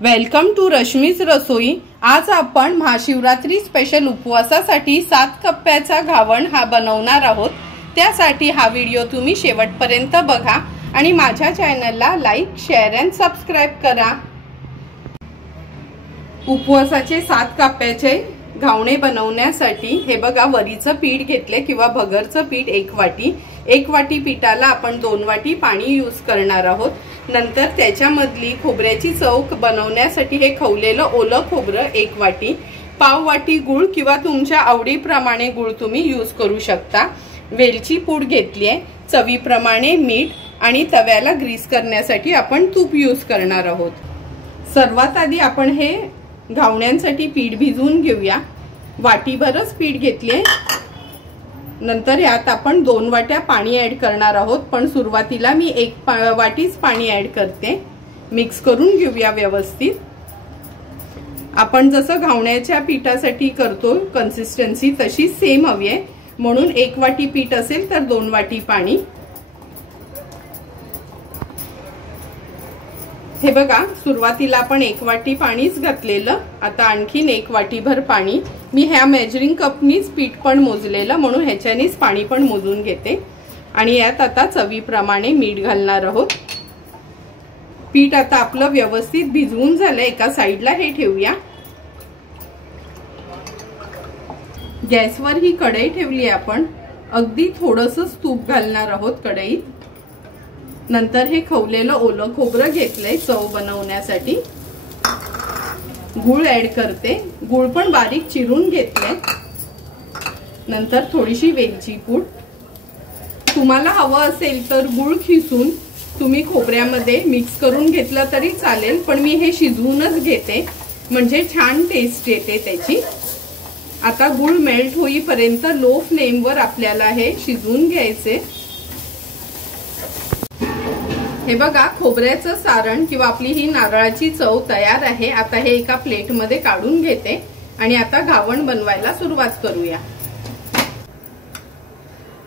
Welcome to Rashmi's रसोई। आज आपण Mahashivratri special उपवासासाठी 7 कप्प्याचा घावण हा बनवणार आहोत। त्यासाठी हा व्हिडिओ तुम्ही शेवटपर्यंत बघा आणि माझ्या चॅनलला लाईक, शेअर अँड सबस्क्राइब करा। उपवासाचे 7 कप्प्याचे घावणे बनवण्यासाठी हे बघा, वरीचं पीठ घेतले किंवा भगरचं पीठ 1 वाटी। 1 वाटी पीठाला आपण 2 वाटी पाणी यूज करणार आहोत। नंतर त्याच्यामधली खोबऱ्याची चव बनवण्यासाठी हे खवलेलं ओलं खोबरं 1 वाटी, पाव वाटी गूळ किंवा तुमच्या आवडीप्रमाणे गूळ तुम्ही यूज करू शकता। वेलची पूड घेतली आहे, चवीप्रमाणे मीठ आणि तव्याला ग्रीस करण्यासाठी आपण तूप यूज करणार आहोत। सर्वात आधी आपण हे घावण्यांसाठी पीठ भिजवून घेऊया। वाटीभरच पीठ घेतले, नंतर यात आपण 2 वाट्या पाणी ऍड करणार आहोत, पण सुरुवातीला मी 1 वाटीच पाणी ऍड करते। मिक्स करून घेऊया व्यवस्थित। आपण जसं घावण्याच्या पीठासाठी करतो कन्सिस्टन्सी तशी सेम हवी आहे, म्हणून 1 वाटी पीठ असेल तर 2 वाटी पाणी। हे बघा, सुरुवातीला आपण 1 वाटी पाणीच घातलेलं, आता आणखीन 1 वाटीभर पाणी। मी ह्या मेजरिंग कपनीच पीठ पण मोजलेलं, म्हणून ह्याच्यानेच पाणी पण मोजून घेते। आणि यात आता चवीप्रमाणे मीठ घालणार आहोत। पीठ आता आपलं व्यवस्थित भिजवून झालं, एका साईडला हे ठेवूया। गॅसवर ही कढई ठेवली आहे आपण, अगदी थोडंसं तूप घालणार आहोत कढईत। नंतर हे खवलेलं ओलं खोबरं घेतलंय चव बनवण्यासाठी। गूळ ऍड करते, गूळ पण बारीक चिरून घेतले। नंतर थोडीशी वेलची पूड। तुम्हाला हवं असेल तर गूळ खिसून तुम्ही खोबऱ्यामध्ये मिक्स करून घेतलं तरी चालेल, पण मी हे शिजवूनच घेते म्हणजे छान टेस्ट येते त्याची। आता गूळ मेल्ट होईपर्यंत लो फ्लेमवर आपल्याला हे शिजवून घ्यायचे। हे बघा, खोबऱ्याचं सारण किंवा आपली ही नारळाची चव तयार आहे। आता हे एका प्लेटमध्ये काढून घेते आणि आता घावण बनवायला सुरुवात करूया।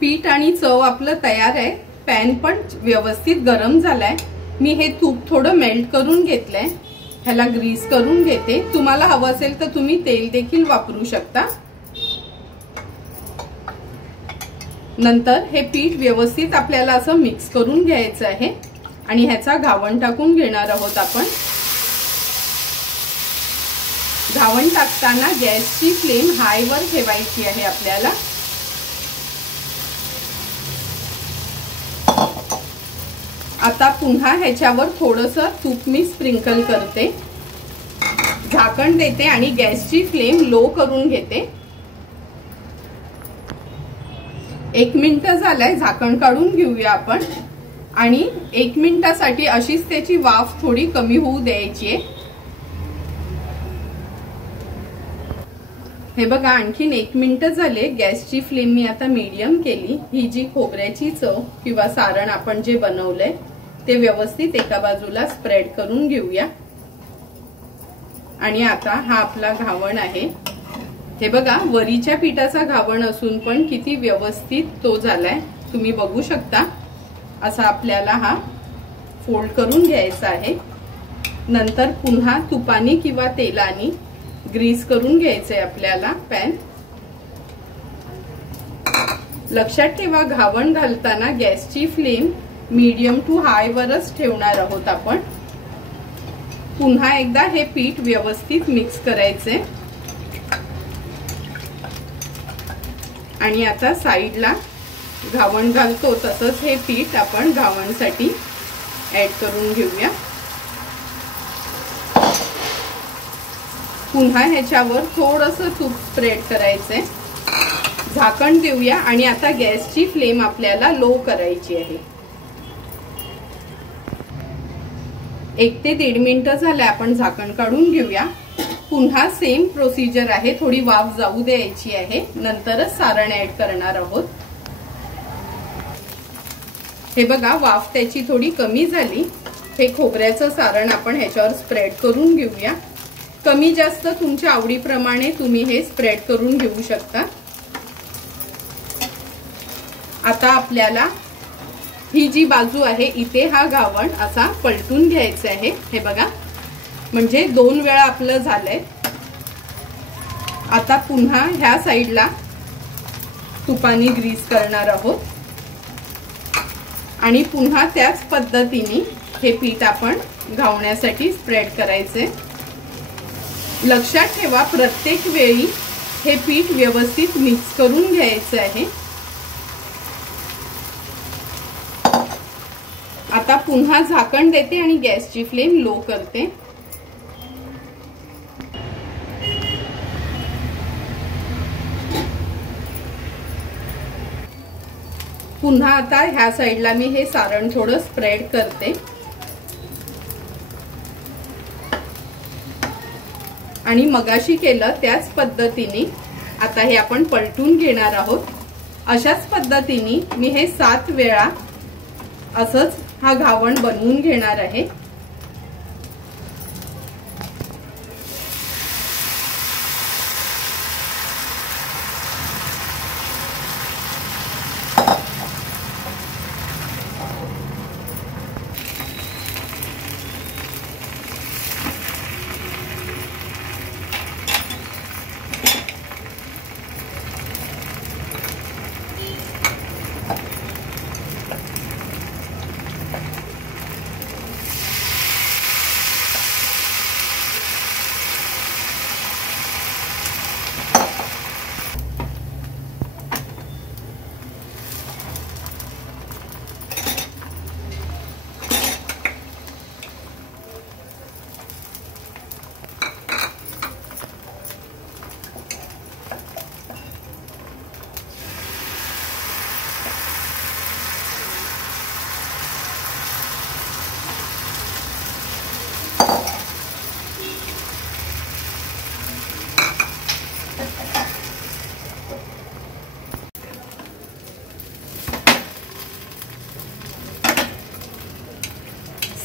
पीठ आणि चव आपलं तयार आहे। पॅन पण व्यवस्थित गरम झालाय। मी हे तूप थोडं मेल्ट करून घेतलंय, ह्याला ग्रीस करून घेते। तुम्हाला हवं असेल तर तुम्ही तेल देखील वापरू शकता। नंतर हे पीठ व्यवस्थित आपल्याला असं मिक्स करून घ्यायचं आहे आणि ह्याचा घावण टाकून घेणार आहोत आपण। घावण टाकताना गॅसची फ्लेम हायवर ठेवायची आहे आपल्याला। आता पुन्हा ह्याच्यावर थोडंसं तूप मी स्प्रिंकल करते, झाकण देते आणि गॅसची फ्लेम लो करून घेते। 1 मिनिट झालाय, झाकण काढून घेऊया आपण आणि 1 मिनिटासाठी अशीच त्याची वाफ थोडी कमी होऊ द्यायची आहे। हे बघा, आणखीन 1 मिनिट झाले। गॅसची फ्लेम मी आता मीडियम केली। ही जी खोबऱ्याची चव किंवा सारण आपण जे बनवलंय ते व्यवस्थित एका बाजूला स्प्रेड करून घेऊया। आणि आता हा आपला घावण आहे। हे बघा, वरीच्या पिठाचा घावण असून पण किती व्यवस्थित तो झालाय, तुम्ही बघू शकता। असा आपल्याला हा फोल्ड करून घ्यायचा आहे। नंतर पुन्हा तुपानी किंवा तेलानी ग्रीस करून घ्यायचंय आपल्याला पॅन। लक्षात ठेवा, घावण घालताना गॅसची फ्लेम मीडियम टू हाय वरच ठेवणार आहोत आपण। पुन्हा एकदा हे पीठ व्यवस्थित मिक्स करायचे आणि आता साईडला घावण घालतो तसंच हे पीठ आपण घावणसाठी ऍड करून घेऊया। पुन्हा ह्याच्यावर थोडंसं तूप स्प्रेड करायचंय, झाकण देऊया आणि आता गॅसची फ्लेम आपल्याला लो करायची आहे। 1 ते 1.5 मिनिट झाले, आपण झाकण काढून घेऊया। पुन्हा सेम प्रोसिजर आहे, थोडी वाफ जाऊ द्यायची आहे, नंतरच सारण ऍड करणार आहोत। हे बघा, वाफ त्याची थोडी कमी झाली। हे खोबऱ्याचं सारण आपण ह्याच्यावर स्प्रेड करून घेऊया। कमी जास्त तुमच्या आवडीप्रमाणे तुम्ही हे स्प्रेड करून घेऊ शकता। आता आपल्याला ही जी बाजू आहे इथे हा घावण असा पलटून घ्यायचा आहे। हे बघा, म्हणजे 2 वेळा आपलं झालंय। आता पुन्हा ह्या साइडला तुपाने ग्रीस करणार आहोत आणि पुन्हा त्याच पद्धतीने हे पीठ आपण घावण्यासाठी स्प्रेड करायचे। लक्षात ठेवा प्रत्येक वेळी हे पीठ व्यवस्थित मिक्स करून घ्यायचं आहे। आता पुन्हा झाकण देते आणि गॅसची फ्लेम लो करते। पुन्हा आता ह्या साइडला मी हे सारण थोडं स्प्रेड करते आणि मगाशी केलं त्याच पद्धतीने आता हे आपण पलटून घेणार आहोत। अशाच पद्धतीने मी हे 7 वेळा असंच हा घावण बनवून घेणार आहे।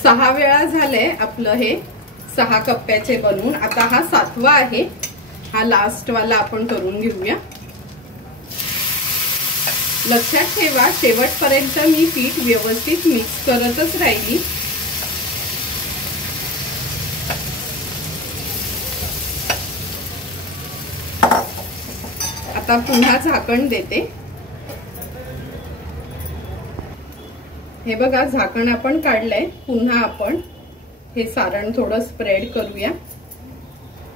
सहा वेळा झाले आपलं हे 6 कप्प्याचे बनवून। आता हा 7वा आहे, हा लास्ट वाला आपण करून घेऊया। लक्षात ठेवा शेवटपर्यंत मी पीठ व्यवस्थित मिक्स करतच राहिली। आता पुन्हा झाकण देते। हे बघा झाकण आपण काढलंय। पुन्हा आपण हे सारण थोडं स्प्रेड करूया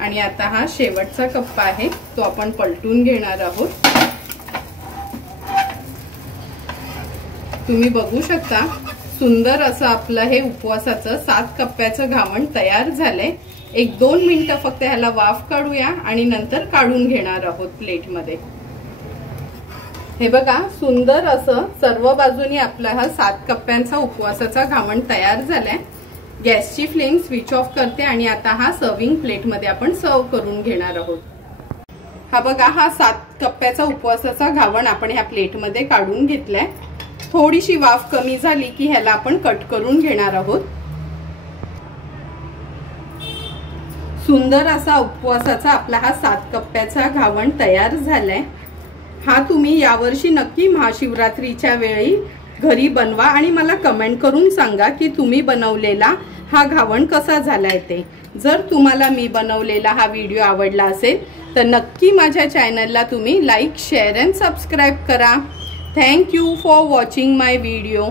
आणि आता हा शेवटचा कप्पा आहे तो आपण पलटून घेणार आहोत। तुम्ही बघू शकता सुंदर असं आपलं हे उपवासाचं 7 कप्प्याचं घावण तयार झालंय। 1-2 मिनिटं फक्त ह्याला वाफ काढूया आणि नंतर काढून घेणार आहोत प्लेटमध्ये। हे बघा सुंदर असं सर्व बाजूनी आपला हा 7 कप्प्यांचा उपवासाचा घावण तयार झालाय। गॅसची फ्लेम स्विच ऑफ करते आणि आता हा सर्विंग प्लेट मध्ये आपण सर्व करून घेणार आहोत। हा बघा हा 7 कप्प्याचा उपवासाचा घावण आपण ह्या प्लेट मध्ये काढून घेतलाय। थोडीशी वाफ कमी झाली की ह्याला आपण कट करून घेणार आहोत। सुंदर असा उपवासाचा आपला हा 7 कप्प्याचा घावण तयार झालाय। हा तुम्ही यावर्षी नक्की महाशिवरात्रीच्या वेळी घरी बनवा आणि मला कमेंट करून सांगा की तुम्ही बनवलेला हा घावण कसा झालाय ते। जर तुम्हाला मी बनवलेला हा व्हिडिओ आवडला असेल तर नक्की माझ्या चॅनलला तुम्ही लाईक, शेअर अँड सबस्क्राइब करा। Thank you for watching my video.